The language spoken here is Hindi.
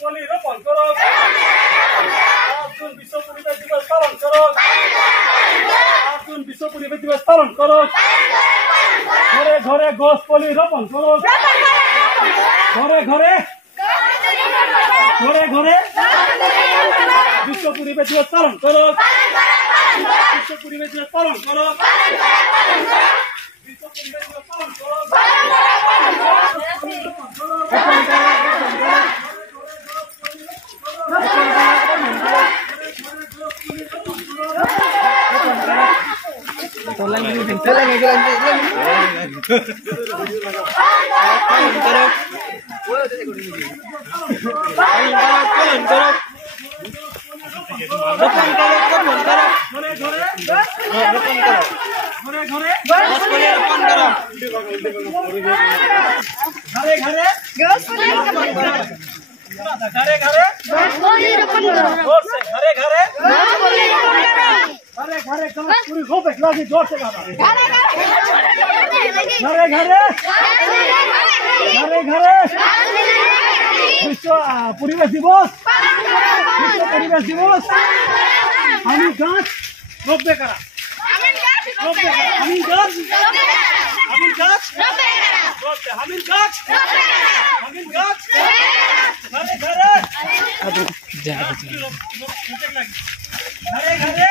পুলি রোপণ করো। 5 জুন বিশ্ব পরিবেশ দিবস পালন করো। 5 জুন বিশ্ব পরিবেশ দিবস পালন করো। ঘরে ঘরে গাছ পুলি রোপণ করো। ঘরে ঘরে বিশ্ব পরিবেশ দিবস পালন করো। বিশ্ব পরিবেশ দিবস পালন করো। বিশ্ব পরিবেশ দিবস পালন করো। विश्व परिवेश दिवस हमीर गाछ रोपबे करा। हमीर गाछ घरे घरे